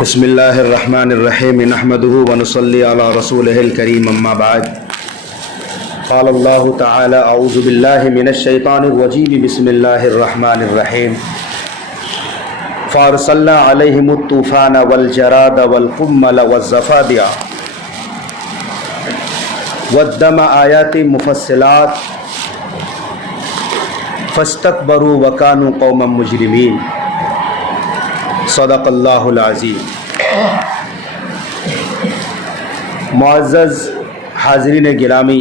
بسم اللہ الرحمن الرحیم نحمده ونصلی علی رسولہ الکریم اما بعد قال اللہ تعالی اعوذ باللہ من الشیطان الرجیم بسم اللہ الرحمن الرحیم فارسلنا علیہم الطوفان والجراد والقمل والضفادع والدم آیات مفصلات فاستکبروا وکانوا قوما مجرمین صدق اللہ العظیم۔ معزز حاضرین گرامی،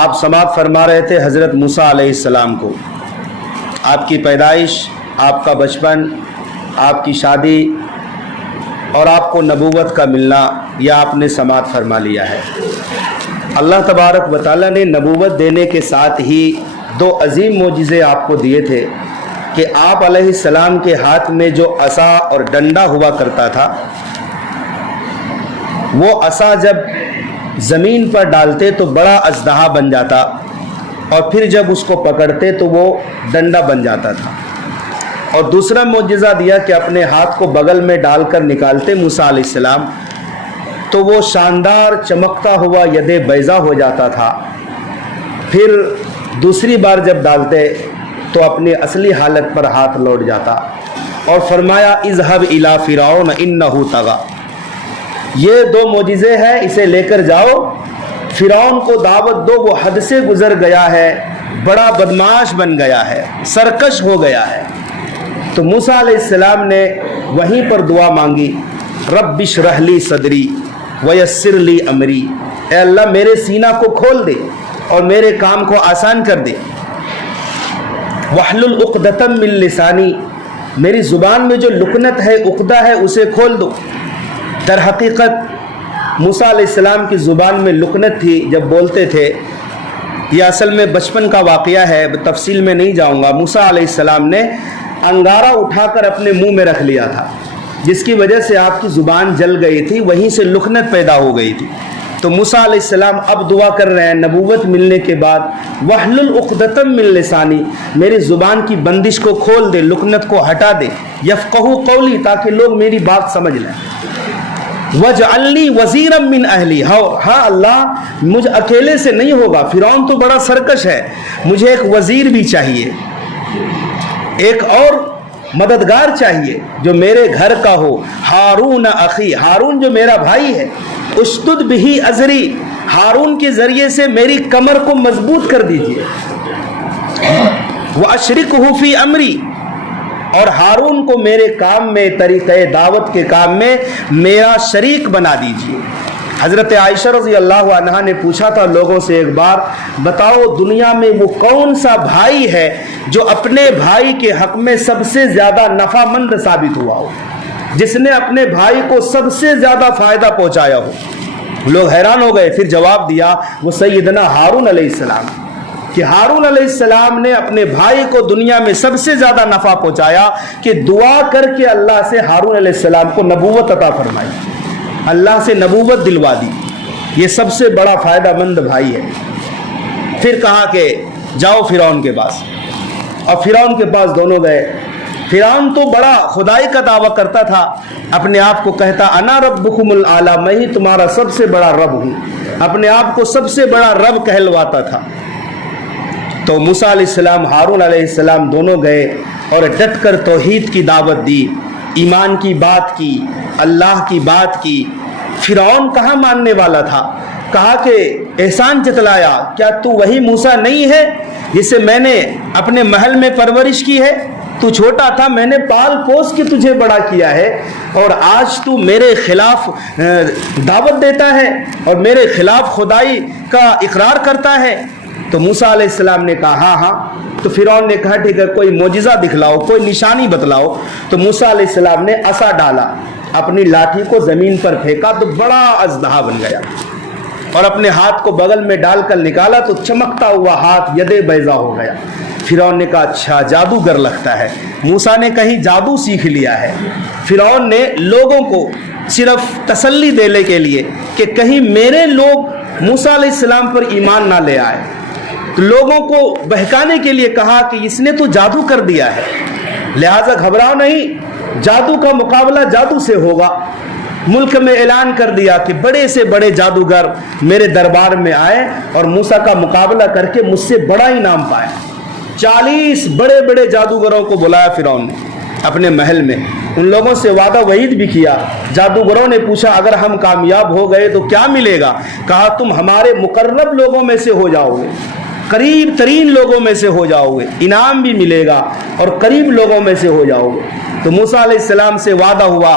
آپ سماعت فرما رہے تھے حضرت موسیٰ علیہ السلام کو، آپ کی پیدائش، آپ کا بچپن، آپ کی شادی اور آپ کو نبوت کا ملنا، یہ آپ نے سماعت فرما لیا ہے۔ اللہ تبارک و تعالیٰ نے نبوت دینے کے ساتھ ہی دو عظیم معجزے آپ کو دیے تھے کہ آپ علیہ السلام کے ہاتھ میں جو عصا اور ڈنڈا ہوا کرتا تھا، وہ عصا جب زمین پر ڈالتے تو بڑا اژدہا بن جاتا، اور پھر جب اس کو پکڑتے تو وہ ڈنڈا بن جاتا تھا۔ اور دوسرا معجزہ دیا کہ اپنے ہاتھ کو بغل میں ڈال کر نکالتے موسیٰ علیہ السلام تو وہ شاندار چمکتا ہوا ید بیضا ہو جاتا تھا، پھر دوسری بار جب ڈالتے تو اپنی اصلی حالت پر ہاتھ لوٹ جاتا، اور فرمایا اذهب الى فرعون انه طغى، یہ دو معجزے ہیں، اسے لے کر جاؤ، فرعون کو دعوت دو، وہ حد سے گزر گیا ہے، بڑا بدمعاش بن گیا ہے، سرکش ہو گیا ہے۔ تو موسیٰ علیہ السلام نے وہیں پر دعا مانگی، رب اشرح لی صدری ویسر لی امری، اے اللہ میرے سینہ کو کھول دے اور میرے کام کو آسان کر دے، وَاحْلُلْ عُقْدَةً مِّن لِّسَانِي، میری زبان میں جو لکنت ہے، عقدہ ہے، اسے کھول دو۔ در حقیقت موسیٰ علیہ السلام کی زبان میں لکنت تھی جب بولتے تھے، یہ اصل میں بچپن کا واقعہ ہے، تفصیل میں نہیں جاؤں گا۔ موسیٰ علیہ السلام نے انگارہ اٹھا کر اپنے منہ میں رکھ لیا تھا، جس کی وجہ سے آپ کی زبان جل گئی تھی، وہیں سے لکنت پیدا ہو گئی تھی۔ تو موسیٰ علیہ السلام اب دعا کر رہے ہیں نبوت ملنے کے بعد، وَاحْلُلْ عُقْدَةً مِّن لِّسَانِي، میری زبان کی بندش کو کھول دے، لکنت کو ہٹا دے، یفقہوا قولی، تاکہ لوگ میری بات سمجھ لیں، وَاجْعَلْنِی وَزِیرًا مِّنْ أَہْلِی، ہاں اللہ مجھ اکیلے سے نہیں ہوگا، فرعون تو بڑا سرکش ہے، مجھے ایک وزیر بھی چاہیے، ایک اور مددگار چاہیے جو میرے گھر کا ہو، ہارون اخی، ہارون جو میرا بھائی ہے، اشدد بہ ازری، ہارون کے ذریعے سے میری کمر کو مضبوط کر دیجیے، واشرکہ فی امری، اور ہارون کو میرے کام میں، طریقہ دعوت کے کام میں میرا شریک بنا دیجیے۔ حضرت عائشہ رضی اللہ عنہا نے پوچھا تھا لوگوں سے ایک بار، بتاؤ دنیا میں وہ کون سا بھائی ہے جو اپنے بھائی کے حق میں سب سے زیادہ نفع مند ثابت ہوا ہو، جس نے اپنے بھائی کو سب سے زیادہ فائدہ پہنچایا ہو؟ لوگ حیران ہو گئے، پھر جواب دیا وہ سیدنا ہارون علیہ السلام، کہ ہارون علیہ السلام نے اپنے بھائی کو دنیا میں سب سے زیادہ نفع پہنچایا کہ دعا کر کے اللہ سے ہارون علیہ السلام کو نبوت عطا فرمائی، اللہ سے نبوت دلوا دی، یہ سب سے بڑا فائدہ مند بھائی ہے۔ پھر کہا کہ جاؤ فرعون کے پاس، اور فرعون کے پاس دونوں گئے۔ فرعون تو بڑا خدائی کا دعویٰ کرتا تھا، اپنے آپ کو کہتا انا ربکم الاعلی، میں ہی تمہارا سب سے بڑا رب ہوں، اپنے آپ کو سب سے بڑا رب کہلواتا تھا۔ تو موسیٰ علیہ السلام، ہارون علیہ السلام دونوں گئے اور ڈٹ کر توحید کی دعوت دی، ایمان کی بات کی، اللہ کی بات کی۔ فرعون کہاں ماننے والا تھا، کہا کہ احسان جتلایا، کیا تو وہی موسیٰ نہیں ہے جسے میں نے اپنے محل میں پرورش کی ہے؟ تو چھوٹا تھا، میں نے پال پوس کے تجھے بڑا کیا ہے، اور آج تو میرے خلاف دعوت دیتا ہے اور میرے خلاف خدائی کا اقرار کرتا ہے؟ تو موسیٰ علیہ السلام نے کہا ہاں ہاں۔ تو فرعون نے کہا ٹھیک ہے، کوئی معجزہ دکھلاؤ، کوئی نشانی بتلاؤ۔ تو موسیٰ علیہ السلام نے عصا ڈالا، اپنی لاٹھی کو زمین پر پھینکا تو بڑا اژدہا بن گیا، اور اپنے ہاتھ کو بغل میں ڈال کر نکالا تو چمکتا ہوا ہاتھ ید بیضا ہو گیا۔ فرعون نے کہا اچھا جادوگر لگتا ہے، موسیٰ نے کہیں جادو سیکھ لیا ہے۔ فرعون نے لوگوں کو صرف تسلی دینے کے لیے کہ کہیں میرے لوگ موسیٰ علیہ السلام پر ایمان نہ لے آئے، تو لوگوں کو بہکانے کے لیے کہا کہ اس نے تو جادو کر دیا ہے، لہٰذا گھبراؤ نہیں، جادو کا مقابلہ جادو سے ہوگا. ملک میں اعلان کر دیا کہ بڑے سے بڑے جادوگر میرے دربار میں آئے اور موسیٰ کا مقابلہ کر کے مجھ سے بڑا انعام پائے. 40 بڑے بڑے جادوگروں کو بلایا فرعون نے اپنے محل میں. ان لوگوں سے وعدہ وعید بھی کیا. جادوگروں نے پوچھا اگر ہم کامیاب ہو گئے تو کیا ملے گا؟ کہا تم ہمارے مقرب لوگوں میں سے ہو جاؤ گے, قریب ترین لوگوں میں سے ہو جاؤ گے, انعام بھی ملے گا اور قریب لوگوں میں سے ہو جاؤ گے. تو موسیٰ علیہ السلام سے وعدہ ہوا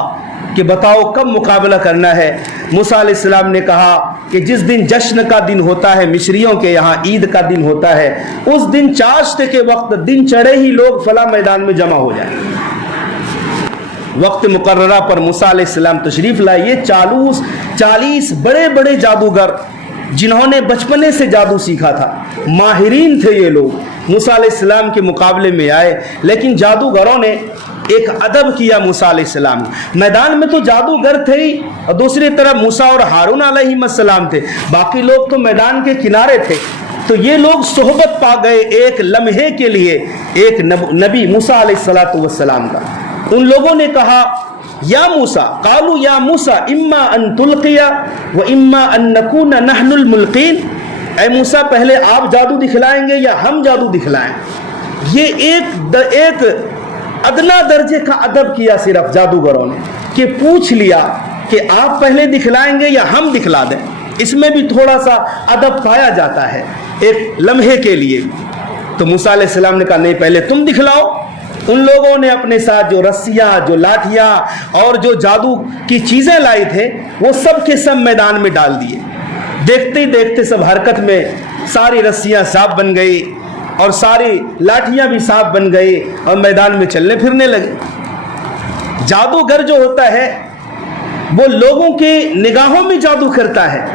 کہ بتاؤ کب مقابلہ کرنا ہے. موسیٰ علیہ السلام نے کہا کہ جس دن جشن کا دن ہوتا ہے, مصریوں کے یہاں عید کا دن ہوتا ہے, اس دن چاشت کے وقت دن چڑھے ہی لوگ فلاں میدان میں جمع ہو جائیں. وقت مقررہ پر موسیٰ علیہ السلام تشریف لائے. یہ 40 بڑے بڑے جادوگر جنہوں نے بچپنے سے جادو سیکھا تھا, ماہرین تھے یہ لوگ, موسیٰ علیہ السلام کے مقابلے میں آئے. لیکن جادوگروں نے ایک ادب کیا موسیٰ علیہ السلام. میدان میں تو جادوگر تھے ہی, اور دوسری طرف موسیٰ اور ہارون علیہ السلام تھے, باقی لوگ تو میدان کے کنارے تھے. تو یہ لوگ صحبت پا گئے ایک لمحے کے لیے ایک نبی موسیٰ علیہ السلام کا. ان لوگوں نے کہا یا موسیٰ, قالوا یا موسیٰ اما ان تلقی و اما ان نکون نحن الملقین. اے موسیٰ پہلے آپ جادو دکھلائیں گے یا ہم جادو دکھلائیں؟ یہ ایک ادنا درجے کا ادب کیا صرف جادوگروں نے کہ پوچھ لیا کہ آپ پہلے دکھلائیں گے یا ہم دکھلا دیں. اس میں بھی تھوڑا سا ادب پایا جاتا ہے ایک لمحے کے لیے. تو موسیٰ علیہ السلام نے کہا نہیں, پہلے تم دکھلاؤ. ان لوگوں نے اپنے ساتھ جو رسیاں, جو لاٹھیاں اور جو جادو کی چیزیں لائی تھے وہ سب کے سب میدان میں ڈال دیے. دیکھتے دیکھتے سب حرکت میں, ساری رسیاں صاف بن گئی اور ساری لاٹھیاں بھی صاف بن گئی اور میدان میں چلنے پھرنے لگے. جادوگر جو ہوتا ہے وہ لوگوں کے نگاہوں میں جادو کرتا ہے,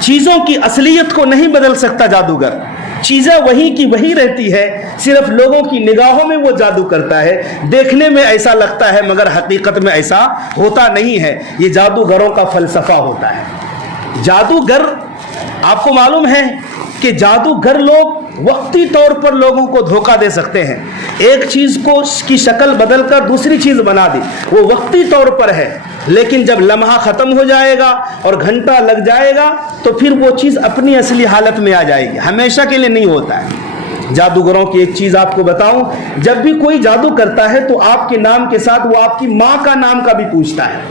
چیزوں کی اصلیت کو نہیں بدل سکتا جادوگر. چیزیں وہی کی وہی رہتی ہے, صرف لوگوں کی نگاہوں میں وہ جادو کرتا ہے. دیکھنے میں ایسا لگتا ہے مگر حقیقت میں ایسا ہوتا نہیں ہے. یہ جادوگروں کا فلسفہ ہوتا ہے. جادوگر, آپ کو معلوم ہے کہ جادوگر لوگ وقتی طور پر لوگوں کو دھوکہ دے سکتے ہیں. ایک چیز کو کی شکل بدل کر دوسری چیز بنا دی, وہ وقتی طور پر ہے, لیکن جب لمحہ ختم ہو جائے گا اور گھنٹہ لگ جائے گا تو پھر وہ چیز اپنی اصلی حالت میں آ جائے گی. ہمیشہ کے لیے نہیں ہوتا ہے. جادوگروں کی ایک چیز آپ کو بتاؤں, جب بھی کوئی جادو کرتا ہے تو آپ کے نام کے ساتھ وہ آپ کی ماں کا نام کا بھی پوچھتا ہے.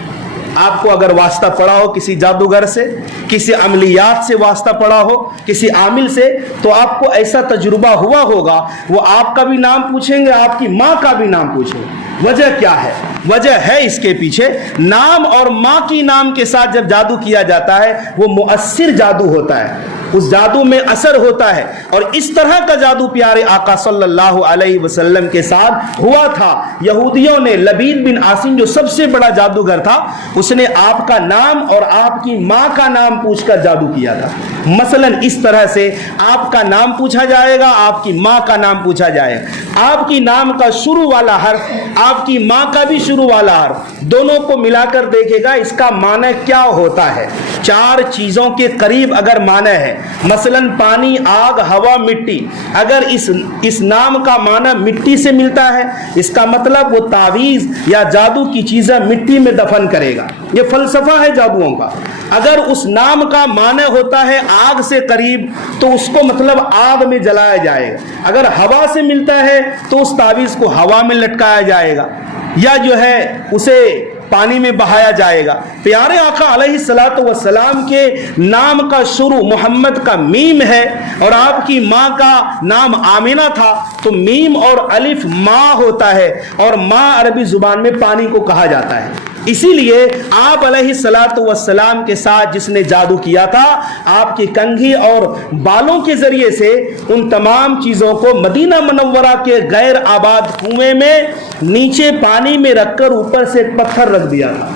آپ کو اگر واسطہ پڑا ہو کسی جادوگر سے, کسی عملیات سے واسطہ پڑا ہو کسی عامل سے, تو آپ کو ایسا تجربہ ہوا ہوگا, وہ آپ کا بھی نام پوچھیں گے, آپ کی ماں کا بھی نام پوچھیں گے. وجہ کیا ہے؟ وجہ ہے اس کے پیچھے نام اور ماں کی نام کے ساتھ جب جادو کیا جاتا ہے وہ مؤثر جادو ہوتا ہے, اس جادو میں اثر ہوتا ہے. اور اس طرح کا جادو پیارے آقا صلی اللہ علیہ وسلم کے ساتھ ہوا تھا. یہودیوں نے لبید بن عاصم جو سب سے بڑا جادوگر تھا, اس نے آپ کا نام اور آپ کی ماں کا نام پوچھ کر جادو کیا تھا. مثلا اس طرح سے آپ کا نام پوچھا جائے گا, آپ کی ماں کا نام پوچھا جائے گا, آپ کی نام کا شروع والا حرف, آپ کی ماں کا بھی شروع والا حرف, دونوں کو ملا کر دیکھے گا اس کا معنی کیا ہوتا ہے. 4 چیزوں کے قریب اگر معنی ہے, مثلا پانی, آگ, ہوا, مٹی, اگر اس نام کا معنی مٹی سے ملتا ہے, اس کا مطلب وہ تعویذ یا جادو کی چیزیں مٹی میں دفن کرے گا. یہ فلسفہ ہے جادوؤں کا. اگر اس نام کا معنی ہوتا ہے آگ سے قریب تو اس کو مطلب آگ میں جلایا جائے گا. اگر ہوا سے ملتا ہے تو اس تعویذ کو ہوا میں لٹکایا جائے گا یا جو ہے اسے پانی میں بہایا جائے گا. پیارے آقا علیہ الصلوۃ والسلام کے نام کا شروع محمد کا میم ہے اور آپ کی ماں کا نام آمینہ تھا, تو میم اور الف ماں ہوتا ہے, اور ماں عربی زبان میں پانی کو کہا جاتا ہے. اسی لیے آپ علیہ الصلوۃ والسلام کے ساتھ جس نے جادو کیا تھا, آپ کی کنگھی اور بالوں کے ذریعے سے ان تمام چیزوں کو مدینہ منورہ کے غیر آباد کنویں میں نیچے پانی میں رکھ کر اوپر سے ایک پتھر رکھ دیا تھا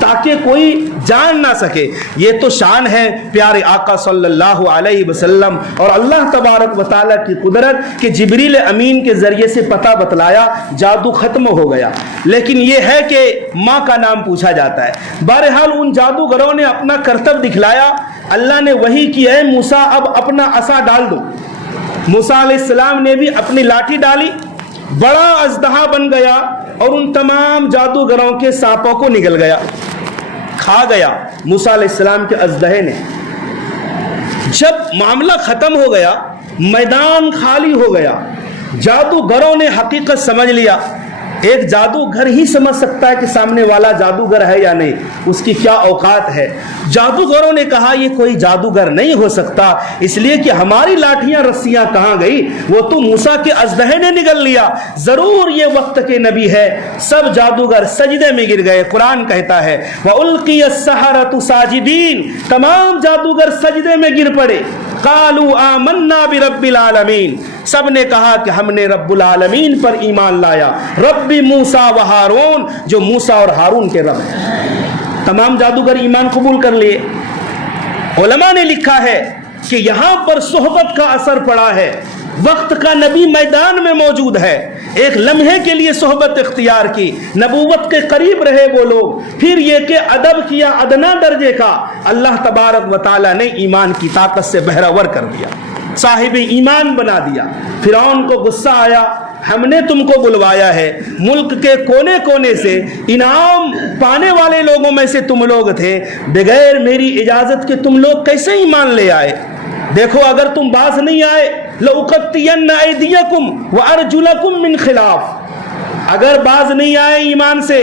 تاکہ کوئی جان نہ سکے. یہ تو شان ہے پیارے آقا صلی اللہ علیہ وسلم اور اللہ تبارک و تعالیٰ کی قدرت کہ جبریل امین کے ذریعے سے پتہ بتلایا, جادو ختم ہو گیا. لیکن یہ ہے کہ ماں کا نام پوچھا جاتا ہے. بہرحال ان جادوگروں نے اپنا کرتب دکھلایا. اللہ نے وحی کی, اے موسیٰ اب اپنا عصا ڈال دو. موسیٰ علیہ السلام نے بھی اپنی لاٹھی ڈالی, بڑا اژدہا بن گیا اور ان تمام جادوگروں کے سانپوں کو نگل گیا، کھا گیا موسیٰ علیہ السلام کے اژدہے نے۔ جب معاملہ ختم ہو گیا، میدان خالی ہو گیا، جادوگروں نے حقیقت سمجھ لیا۔ ایک جادوگر ہی سمجھ سکتا ہے کہ سامنے والا جادوگر ہے یا نہیں، اس کی کیا اوقات ہے۔ جادوگروں نے کہا یہ کوئی جادوگر نہیں ہو سکتا، اس لیے کہ ہماری لاٹھیاں رسیاں کہاں گئی، وہ تو موسیٰ کے اژدہے نے نگل لیا، ضرور یہ وقت کے نبی ہے۔ سب جادوگر سجدے میں گر گئے۔ قرآن کہتا ہے وَأُلْقِيَ السَّحَرَةُ سَاجِدِينَ، تمام جادوگر سجدے میں گر پڑے۔ قالوا آمنا برب العالمین، سب نے کہا کہ ہم نے رب العالمین پر ایمان لایا، رب موسیٰ و ہارون، جو موسیٰ اور ہارون کے رب ہیں۔ تمام جادوگر ایمان قبول کر لیے۔ علماء نے لکھا ہے کہ یہاں پر صحبت کا اثر پڑا ہے، وقت کا نبی میدان میں موجود ہے، ایک لمحے کے لیے صحبت اختیار کی، نبوت کے قریب رہے وہ لوگ، پھر یہ کہ ادب کیا ادنا درجے کا، اللہ تبارک و تعالیٰ نے ایمان کی طاقت سے بہرور کر دیا، صاحب ایمان بنا دیا۔ فرعون کو غصہ آیا، ہم نے تم کو بلوایا ہے، ملک کے کونے کونے سے انعام پانے والے لوگوں میں سے تم لوگ تھے، بغیر میری اجازت کے تم لوگ کیسے ایمان لے آئے؟ دیکھو اگر تم باز نہیں آئے لَأُقَطِّعَنَّ أَيْدِيَكُمْ وَأَرْجُلَكُمْ مِنْ خِلَافٍ، اگر باز نہیں آئے ایمان سے،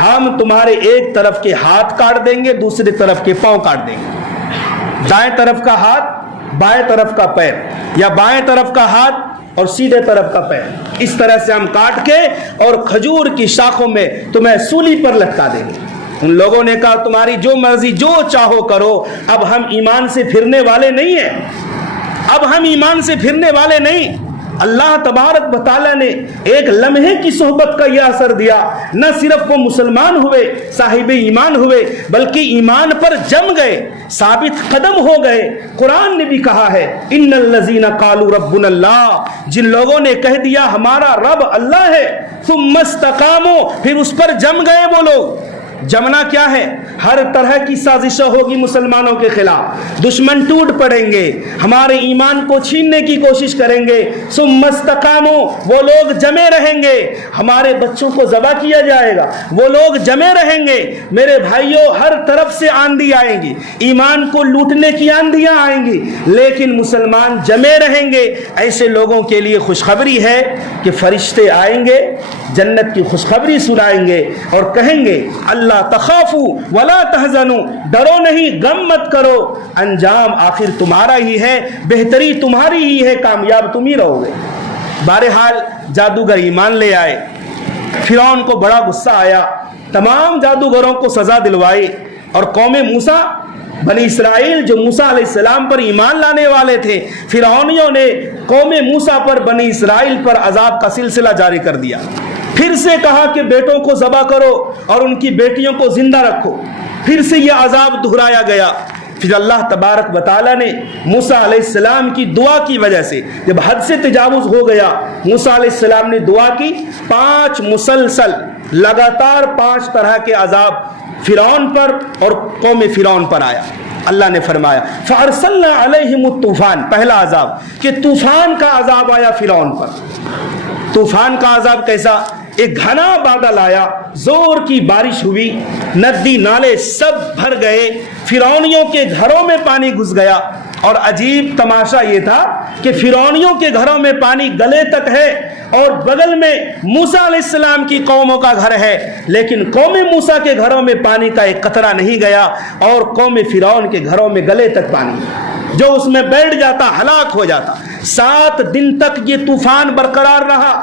ہم تمہارے ایک طرف کے ہاتھ کاٹ دیں گے، دوسری طرف کے پاؤں کاٹ دیں گے، دائیں طرف کا ہاتھ بائیں طرف کا پیر، یا بائیں طرف کا ہاتھ اور سیدھے طرف کا پیر، اس طرح سے ہم کاٹ کے اور کھجور کی شاخوں میں تمہیں سولی پر لٹکا دیں گے۔ ان لوگوں نے کہا تمہاری جو مرضی جو چاہو کرو، اب ہم ایمان سے پھرنے والے نہیں ہیں، اب ہم ایمان سے پھرنے والے نہیں۔ اللہ تبارک و تعالیٰ نے ایک لمحے کی صحبت کا یہ اثر دیا، نہ صرف وہ مسلمان ہوئے، صاحب ایمان ہوئے، بلکہ ایمان پر جم گئے، ثابت قدم ہو گئے۔ قرآن نے بھی کہا ہے ان الذین قالوا ربنا اللہ، جن لوگوں نے کہہ دیا ہمارا رب اللہ ہے، ثم استقاموا، پھر اس پر جم گئے وہ لوگ۔ جمنا کیا ہے؟ ہر طرح کی سازشیں ہوگی مسلمانوں کے خلاف، دشمن ٹوٹ پڑیں گے، ہمارے ایمان کو چھیننے کی کوشش کریں گے، ثم استقاموا، وہ لوگ جمے رہیں گے، ہمارے بچوں کو ذبح کیا جائے گا، وہ لوگ جمے رہیں گے۔ میرے بھائیوں، ہر طرف سے آندھی آئیں گی، ایمان کو لوٹنے کی آندھیاں آئیں گی، لیکن مسلمان جمے رہیں گے۔ ایسے لوگوں کے لیے خوشخبری ہے کہ فرشتے آئیں گے، جنت کی خوشخبری سنائیں گے اور کہیں گے اللہ تخافوا ولا تحزنوا، ڈرو نہیں غم مت کرو، انجام آخر تمہارا ہی ہے، بہتری تمہاری ہی ہے، کامیاب تم ہی رہو گے۔ بہرحال جادوگر ایمان لے آئے، فرعون کو بڑا غصہ آیا، تمام جادوگروں کو سزا دلوائی، اور قوم موسیٰ بنی اسرائیل جو موسیٰ علیہ السلام پر ایمان لانے والے تھے، فرعونیوں نے قوم موسیٰ پر بنی اسرائیل پر عذاب کا سلسلہ جاری کر دیا۔ پھر سے کہا کہ بیٹوں کو ذبح کرو اور ان کی بیٹیوں کو زندہ رکھو، پھر سے یہ عذاب دہرایا گیا۔ پھر اللہ تبارک و تعالیٰ نے موسیٰ علیہ السلام کی دعا کی وجہ سے جب حد سے تجاوز ہو گیا، موسیٰ علیہ السلام نے دعا کی، 5 مسلسل لگاتار 5 طرح کے عذاب فرعون پر اور قوم فرعون پر آیا۔ اللہ نے فرمایا فَأَرْسَلْنَا عَلَيْهِمُ الطُّوفَانَ، پہلا عذاب کہ طوفان کا عذاب آیا فرعون پر۔ طوفان کا عذاب کیسا؟ ایک گھنا بادل آیا، زور کی بارش ہوئی، ندی نالے سب بھر گئے، فرعونیوں کے گھروں میں پانی گھس گیا، اور عجیب تماشا یہ تھا کہ فرعونیوں کے گھروں میں پانی گلے تک ہے اور بغل میں موسیٰ علیہ السلام کی قوموں کا گھر ہے، لیکن قوم موسیٰ کے گھروں میں پانی کا ایک قطرہ نہیں گیا، اور قوم فرعون کے گھروں میں گلے تک پانی، جو اس میں بیٹھ جاتا ہلاک ہو جاتا۔ 7 دن تک یہ طوفان برقرار رہا،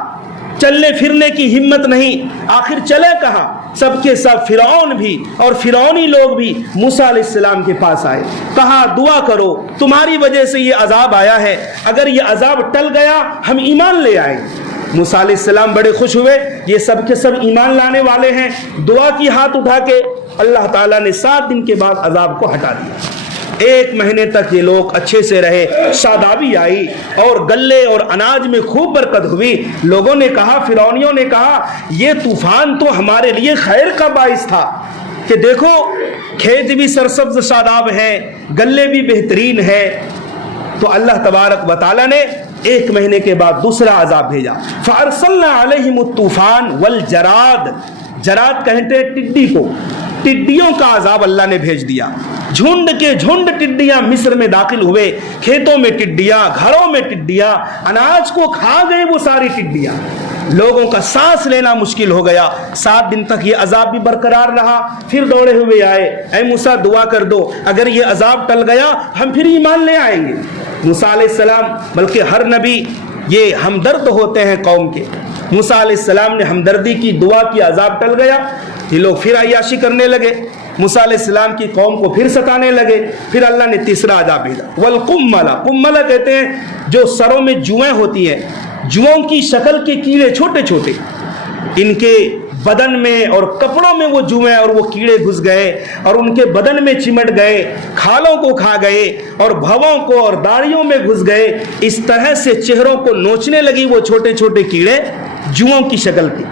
چلنے پھرنے کی ہمت نہیں، آخر چلے کہاں؟ سب کے سب فرعون بھی اور فرعونی لوگ بھی موسیٰ علیہ السلام کے پاس آئے، کہا دعا کرو، تمہاری وجہ سے یہ عذاب آیا ہے، اگر یہ عذاب ٹل گیا ہم ایمان لے آئیں۔ موسیٰ علیہ السلام بڑے خوش ہوئے، یہ سب کے سب ایمان لانے والے ہیں، دعا کی ہاتھ اٹھا کے اللہ تعالیٰ نے 7 دن کے بعد عذاب کو ہٹا دیا۔ 1 مہینے تک یہ لوگ اچھے سے رہے، شادابی آئی اور گلے اور اناج میں خوب برکت ہوئی۔ لوگوں نے کہا، فرعونیوں نے کہا، یہ طوفان تو ہمارے لیے خیر کا باعث تھا کہ دیکھو کھیت بھی سرسبز شاداب ہیں، گلے بھی بہترین ہیں۔ تو اللہ تبارک و تعالیٰ نے ایک مہینے کے بعد دوسرا عذاب بھیجا. فارسلنا علیہم الطوفان والجراد. جراد کہتے ہیں ٹڈی کو. ٹڈیوں کا عذاب اللہ نے بھیج دیا. جھنڈ کے جھنڈ ٹڈیاں مصر میں داخل ہوئے. کھیتوں میں ٹڈیاں, گھروں میں ٹڈیاں, اناج کو کھا گئے وہ ساری ٹڈیاں. لوگوں کا سانس لینا مشکل ہو گیا. 7 دن تک یہ عذاب بھی برقرار رہا. پھر دوڑے ہوئے آئے, اے موسیٰ دعا کر دو, اگر یہ عذاب ٹل گیا ہم پھر ایمان لے آئیں گے. موسیٰ علیہ السلام, بلکہ ہر نبی یہ ہمدرد ہوتے ہیں قوم کے. موسیٰ علیہ السلام نے ہمدردی کی, دعا کی, عذاب ٹل گیا. یہ لوگ پھر عیاشی کرنے لگے. موسیٰ علیہ السلام کی قوم کو پھر ستانے لگے. پھر اللہ نے تیسرا عذاب بھیجا. والقملہ. قملہ کہتے ہیں جو سروں میں جوئیں ہوتی ہیں, جوؤں کی شکل کے کیڑے چھوٹے چھوٹے, ان کے بدن میں اور کپڑوں میں وہ جوئیں اور وہ کیڑے گھس گئے اور ان کے بدن میں چمٹ گئے, کھالوں کو کھا گئے اور بھووں کو اور داڑھیوں میں گھس گئے. اس طرح سے چہروں کو نوچنے لگی وہ چھوٹے چھوٹے کیڑے جوؤں کی شکل کے,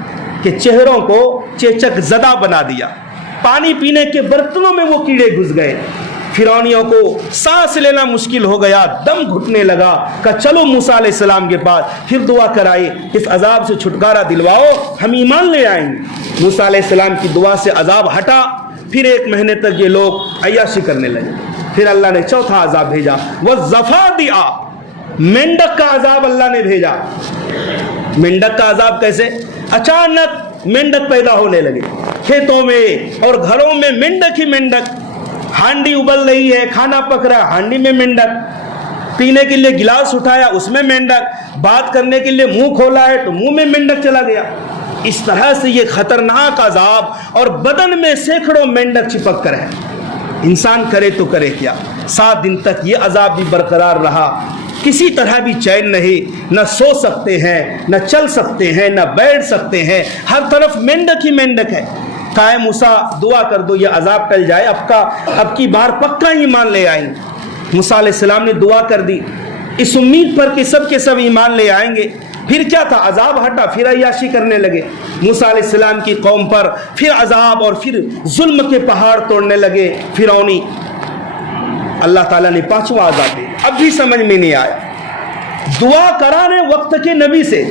کہ چہروں کو چیچک زدہ بنا دیا. پانی پینے کے برتنوں میں وہ کیڑے گھس گئے. فرعونیوں کو سانس لینا مشکل ہو گیا, دم گھٹنے لگا. کہا چلو موسیٰ علیہ السلام کے پاس, پھر دعا کرائی, اس عذاب سے چھٹکارا دلواؤ, ہم ایمان لے آئیں گے. موسیٰ علیہ السلام کی دعا سے عذاب ہٹا. پھر 1 مہینے تک یہ لوگ عیاشی کرنے لگے. پھر اللہ نے چوتھا عذاب بھیجا. والضفادع. مینڈک کا عذاب اللہ نے بھیجا. مینڈک کا عذاب کیسے؟ اچانک مینڈک پیدا ہونے لگے کھیتوں میں اور گھروں میں. مینڈک ہی مینڈک. ہانڈی ابل رہی ہے, کھانا پک رہا ہے, ہانڈی میں مینڈک. پینے کے لیے گلاس اٹھایا, اس میں مینڈک. بات کرنے کے لیے منہ کھولا ہے تو منہ میں مینڈک چلا گیا. اس طرح سے یہ خطرناک عذاب اور بدن میں سینکڑوں مینڈک چپک کر ہے. انسان کرے تو کرے کیا. 7 دن تک یہ عذاب بھی برقرار رہا. کسی طرح بھی چین نہیں, نہ سو سکتے ہیں, نہ چل سکتے ہیں, نہ بیٹھ سکتے ہیں. ہر طرف مینڈک ہی مینڈک ہے. کہا موسیٰ دعا کر دو یہ عذاب ٹل جائے, اب کی بار پکا ایمان لے آئیں گے. موسیٰ علیہ السلام نے دعا کر دی اس امید پر کہ سب کے سب ایمان لے آئیں گے. پھر کیا تھا, عذاب ہٹا, پھر عیاشی کرنے لگے. موسیٰ علیہ السلام کی قوم پر پھر عذاب اور پھر ظلم کے پہاڑ توڑنے لگے فرعونی. اللہ تعالیٰ نے 5واں عذاب دیا. اب بھی سمجھ میں نہیں آیا. دعا کرا رہے وقت کے نبی سے,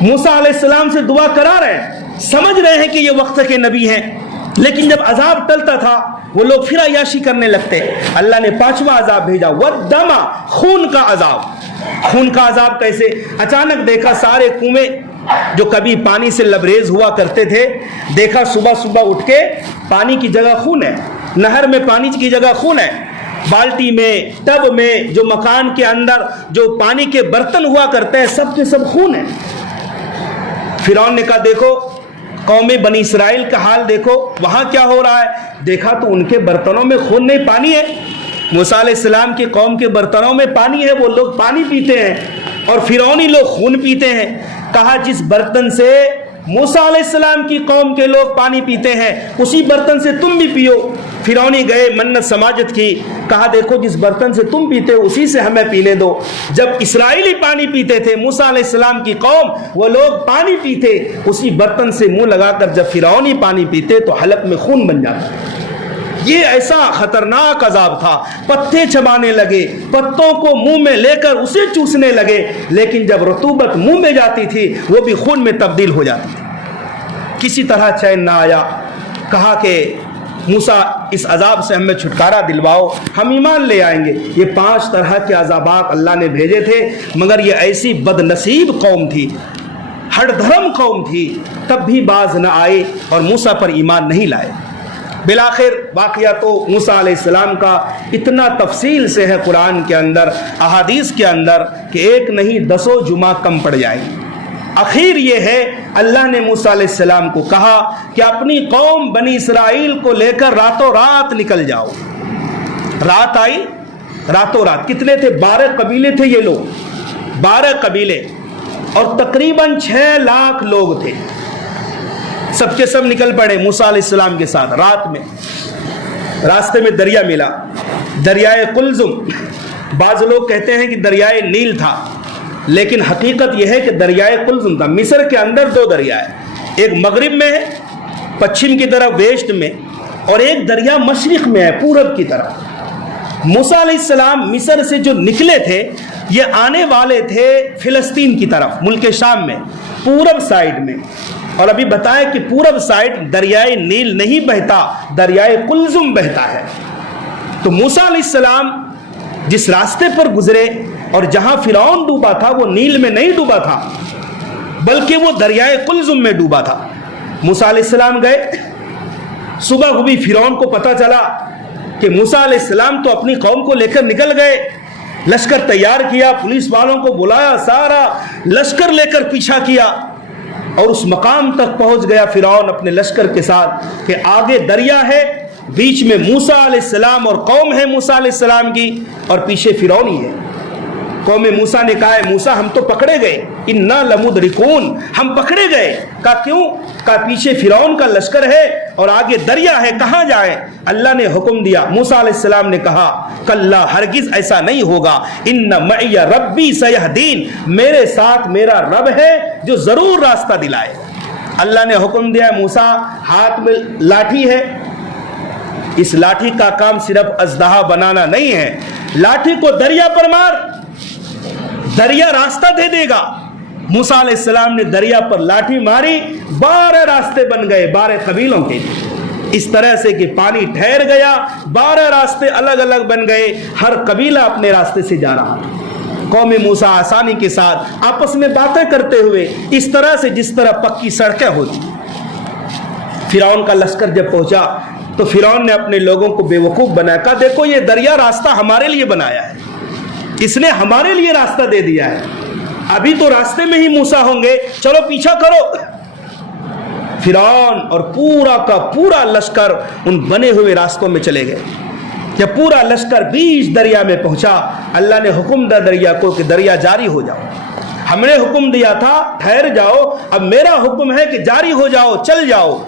موسیٰ علیہ السلام سے دعا کرا رہے ہیں, سمجھ رہے ہیں کہ یہ وقت کے نبی ہیں, لیکن جب عذاب ٹلتا تھا وہ لوگ پھر عیاشی کرنے لگتے. اللہ نے 5واں عذاب بھیجا. والدم. خون کا عذاب. خون کا عذاب کیسے؟ اچانک دیکھا سارے کنویں جو کبھی پانی سے لبریز ہوا کرتے تھے, دیکھا صبح صبح اٹھ کے پانی کی جگہ خون ہے, نہر میں پانی کی جگہ خون ہے, بالٹی میں, ٹب میں, جو مکان کے اندر جو پانی کے برتن ہوا کرتے ہیں سب کے سب خون ہے. فرعون نے کہا دیکھو قوم بنی اسرائیل کا حال دیکھو, وہاں کیا ہو رہا ہے. دیکھا تو ان کے برتنوں میں خون نہیں, پانی ہے. موسیٰ علیہ السلام کی قوم کے برتنوں میں پانی ہے, وہ لوگ پانی پیتے ہیں اور فرعونی لوگ خون پیتے ہیں. کہا جس برتن سے موسیٰ علیہ السلام کی قوم کے لوگ پانی پیتے ہیں اسی برتن سے تم بھی پیو. فرعونی گئے, منت سماجت کی, کہا دیکھو جس برتن سے تم پیتے ہو اسی سے ہمیں پینے دو. جب اسرائیلی پانی پیتے تھے, موسیٰ علیہ السلام کی قوم, وہ لوگ پانی پیتے اسی برتن سے منہ لگا کر, جب فرعونی پانی پیتے تو حلق میں خون بن جاتا. یہ ایسا خطرناک عذاب تھا. پتے چبانے لگے, پتوں کو منہ میں لے کر اسے چوسنے لگے, لیکن جب رطوبت منہ میں جاتی تھی وہ بھی خون میں تبدیل ہو جاتی تھی. کسی طرح چین نہ آیا. کہا کہ موسیٰ اس عذاب سے ہمیں چھٹکارا دلواؤ, ہم ایمان لے آئیں گے. یہ 5 طرح کے عذابات اللہ نے بھیجے تھے, مگر یہ ایسی بد نصیب قوم تھی, ہر دھرم قوم تھی, تب بھی باز نہ آئے اور موسیٰ پر ایمان نہیں لائے. بالآخر واقعہ تو موسیٰ علیہ السلام کا اتنا تفصیل سے ہے قرآن کے اندر, احادیث کے اندر, کہ ایک نہیں 10 جمعہ کم پڑ جائیں گے. اخیر یہ ہے اللہ نے موسیٰ علیہ السلام کو کہا کہ اپنی قوم بنی اسرائیل کو لے کر راتوں رات نکل جاؤ. رات آئی, راتوں رات. کتنے تھے؟ 12 قبیلے تھے یہ لوگ, 12 قبیلے, اور تقریباً 6 لاکھ لوگ تھے. سب کے سب نکل پڑے موسیٰ علیہ السلام کے ساتھ. رات میں راستے میں دریا ملا, دریائے قلزم. بعض لوگ کہتے ہیں کہ دریائے نیل تھا, لیکن حقیقت یہ ہے کہ دریائے قلزم تھا. مصر کے اندر 2 دریا ہے, ایک مغرب میں ہے پچھم کی طرف ویسٹ میں, اور ایک دریا مشرق میں ہے پورب کی طرف. موسیٰ علیہ السلام مصر سے جو نکلے تھے یہ آنے والے تھے فلسطین کی طرف، ملک شام میں، پورب سائڈ میں، اور ابھی بتائیں کہ پورب سائڈ دریائے نیل نہیں بہتا، دریائے قلزم بہتا ہے۔ تو موسیٰ علیہ السلام جس راستے پر گزرے اور جہاں فرعون ڈوبا تھا وہ نیل میں نہیں ڈوبا تھا بلکہ وہ دریائے قلزم میں ڈوبا تھا۔ موسیٰ علیہ السلام گئے، صبح ہوئی، فرعون کو پتہ چلا کہ موسیٰ علیہ السلام تو اپنی قوم کو لے کر نکل گئے، لشکر تیار کیا، پولیس والوں کو بلایا، سارا لشکر لے کر پیچھا کیا، اور اس مقام تک پہنچ گیا فرعون اپنے لشکر کے ساتھ کہ آگے دریا ہے، بیچ میں موسیٰ علیہ السلام اور قوم ہے موسیٰ علیہ السلام کی، اور پیچھے فرعون ہی ہے۔ قوم موسیٰ نے کہا ہے موسیٰ ہم تو پکڑے گئے، انا لمدرکون، ہم پکڑے گئے۔ کہا کیوں؟ کہا پیچھے فرعون کا لشکر ہے اور آگے دریا ہے، کہاں جائیں؟ اللہ نے حکم دیا، موسیٰ علیہ السلام نے کہا کلا، ہرگز ایسا نہیں ہوگا، ان معی ربی سیہدین، میرے ساتھ میرا رب ہے جو ضرور راستہ دلائے۔ اللہ نے حکم دیا، موسیٰ ہاتھ میں لاٹھی ہے، اس لاٹھی کا کام صرف اژدہا بنانا نہیں ہے، لاٹھی کو دریا پر مار، دریا راستہ دے دے گا۔ موسیٰ علیہ السلام نے دریا پر لاٹھی ماری، 12 راستے بن گئے 12 قبیلوں کے، اس طرح سے کہ پانی ٹھہر گیا، 12 راستے الگ الگ بن گئے، ہر قبیلہ اپنے راستے سے جا رہا۔ قوم موسیٰ آسانی کے ساتھ آپس میں باتیں کرتے ہوئے، اس طرح سے جس طرح پکی سڑکیں ہوتی۔ فرعون کا لشکر جب پہنچا تو فرعون نے اپنے لوگوں کو بیوقوف بنایا، کہا دیکھو یہ دریا راستہ ہمارے لیے بنایا ہے، اس نے ہمارے لیے راستہ دے دیا ہے، ابھی تو راستے میں ہی موسیٰ ہوں گے، چلو پیچھا کرو۔ فرعون اور پورا کا پورا لشکر ان بنے ہوئے راستوں میں چلے گئے۔ جب پورا لشکر بیچ دریا میں پہنچا، اللہ نے حکم دیا دریا کو کہ دریا جاری ہو جاؤ، ہم نے حکم دیا تھا ٹھہر جاؤ، اب میرا حکم ہے کہ جاری ہو جاؤ، چل جاؤ۔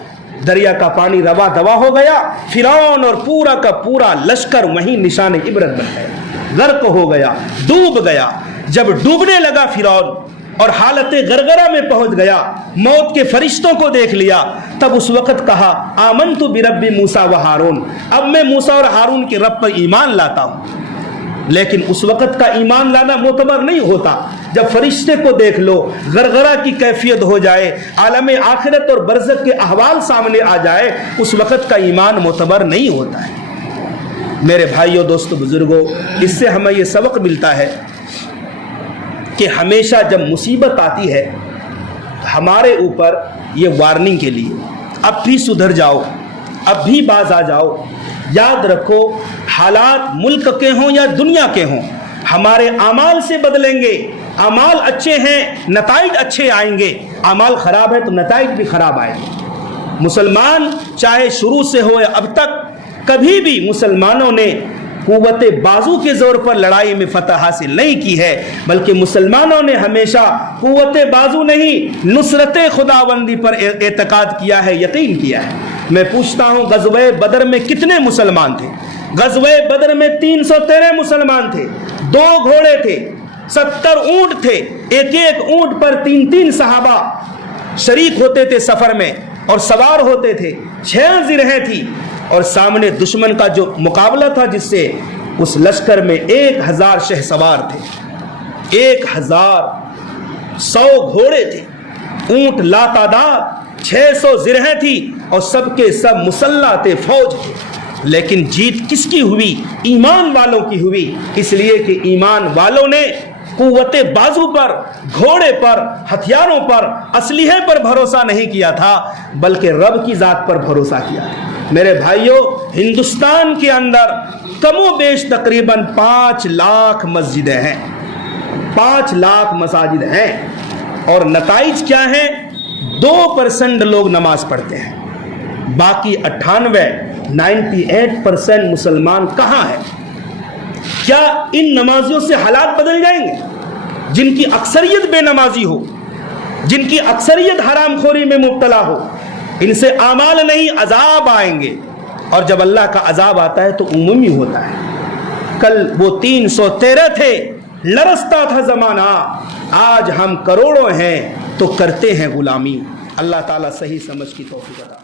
دریا کا پانی روا دوا ہو گیا، فرعون اور پورا کا پورا لشکر وہیں نشان عبرت بن گئے، غرق ہو گیا، ڈوب گیا۔ جب ڈوبنے لگا فرعون اور حالت غرغرہ میں پہنچ گیا، موت کے فرشتوں کو دیکھ لیا، تب اس وقت کہا آمنت برب موسیٰ و ہارون، اب میں موسیٰ اور ہارون کے رب پر ایمان لاتا ہوں۔ لیکن اس وقت کا ایمان لانا معتبر نہیں ہوتا جب فرشتے کو دیکھ لو، غرغرہ کی کیفیت ہو جائے، عالم آخرت اور برزخ کے احوال سامنے آ جائے، اس وقت کا ایمان معتبر نہیں ہوتا ہے۔ میرے بھائیوں، دوستو، بزرگوں، اس سے ہمیں یہ سبق ملتا ہے کہ ہمیشہ جب مصیبت آتی ہے ہمارے اوپر یہ وارننگ کے لیے، اب بھی سدھر جاؤ، اب بھی باز آ جاؤ۔ یاد رکھو حالات ملک کے ہوں یا دنیا کے ہوں، ہمارے اعمال سے بدلیں گے۔ اعمال اچھے ہیں نتائج اچھے آئیں گے، اعمال خراب ہے تو نتائج بھی خراب آئیں گے۔ مسلمان چاہے شروع سے ہو یا اب تک، کبھی بھی مسلمانوں نے قوت بازو کے زور پر لڑائی میں فتح حاصل نہیں کی ہے، بلکہ مسلمانوں نے ہمیشہ قوت بازو نہیں، نصرت خداوندی پر اعتقاد کیا ہے، یقین کیا ہے۔ میں پوچھتا ہوں غزوہ بدر میں کتنے مسلمان تھے؟ غزوہ بدر میں 313 مسلمان تھے، 2 گھوڑے تھے، 70 اونٹ تھے، ایک ایک اونٹ پر 3 صحابہ شریک ہوتے تھے سفر میں اور سوار ہوتے تھے، 6 زرہیں تھی، اور سامنے دشمن کا جو مقابلہ تھا جس سے، اس لشکر میں 1000 شہ سوار تھے، 1100 گھوڑے تھے، اونٹ لاتعداد، 600 زرہیں تھی، اور سب کے سب مسلح تھے، فوج تھے۔ لیکن جیت کس کی ہوئی؟ ایمان والوں کی ہوئی، اس لیے کہ ایمان والوں نے قوت بازو پر، گھوڑے پر، ہتھیاروں پر، اسلحے پر بھروسہ نہیں کیا تھا، بلکہ رب کی ذات پر بھروسہ کیا تھا۔ میرے بھائیوں، ہندوستان کے اندر کم و بیش تقریباً 5 لاکھ مسجدیں ہیں، 5 لاکھ مساجد ہیں، اور نتائج کیا ہیں؟ 2% لوگ نماز پڑھتے ہیں، باقی 98% مسلمان کہاں ہیں؟ کیا ان نمازیوں سے حالات بدل جائیں گے؟ جن کی اکثریت بے نمازی ہو، جن کی اکثریت حرام خوری میں مبتلا ہو، ان سے اعمال نہیں، عذاب آئیں گے، اور جب اللہ کا عذاب آتا ہے تو عمومی ہوتا ہے۔ کل وہ 313 تھے، لرزتا تھا زمانہ، آج ہم کروڑوں ہیں تو کرتے ہیں غلامی۔ اللہ تعالیٰ صحیح سمجھ کی توفیق عطا